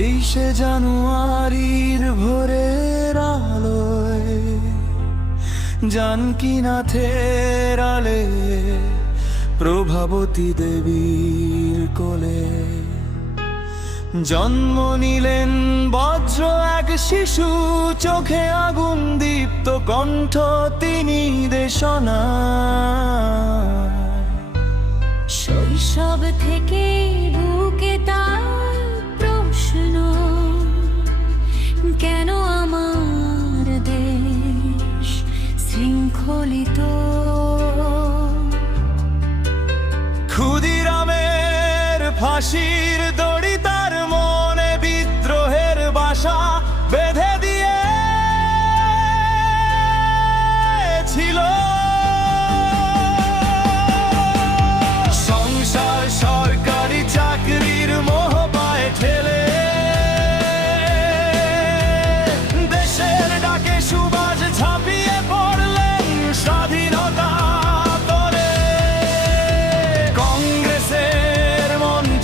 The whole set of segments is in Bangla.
তেইশে জানুয়ারির ভোরের আলোয় জানকীনাথের আলে প্রভাবতী দেবীর কোলে জন্ম নিলেন বজ্র এক শিশু, চোখে আগুন দীপ্ত কণ্ঠ তিনি দেশনা। শৈশব থেকে বুকে তার শৃঙ্খলিত ক্ষুদিরামের ফাঁসির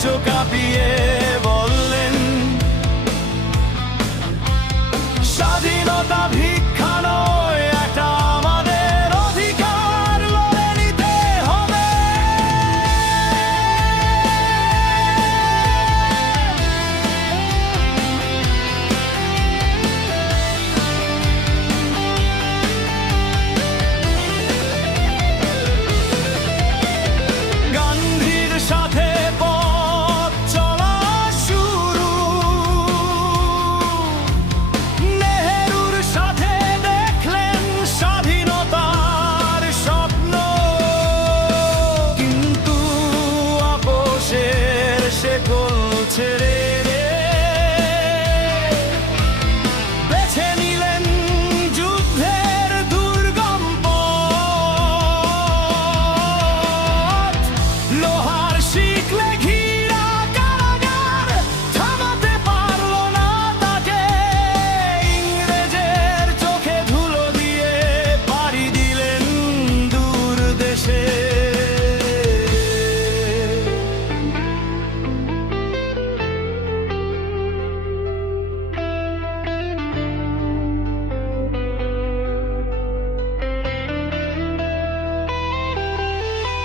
took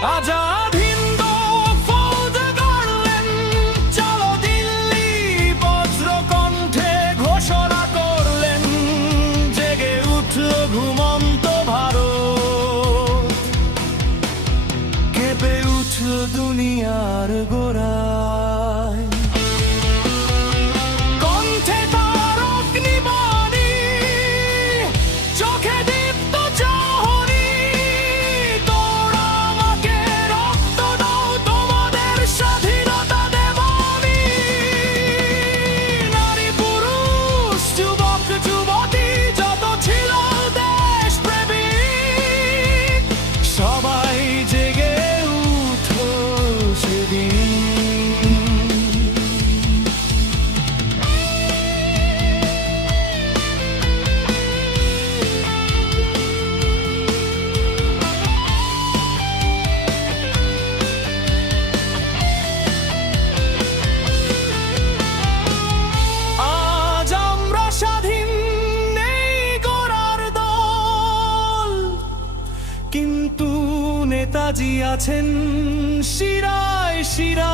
আজাদ হিন্দ ফৌজ গড়লেন। চলো কণ্ঠে ঘোষণা করলেন। জেগে ঘুমন্ত দুনিয়ার গোড়ায় নেতাজি আছেন শিরায় শিরা।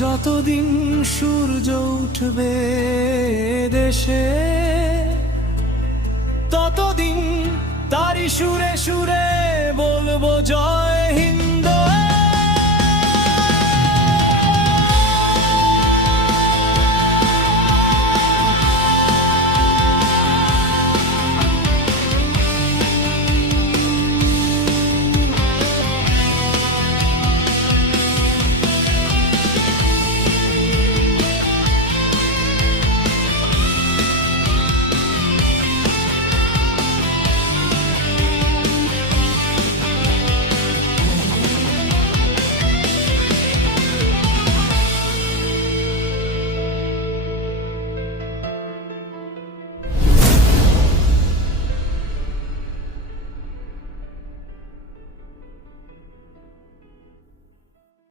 যতদিন সূর্য উঠবে দেশে ততদিন তারি সুরে সুরে বলব জয়।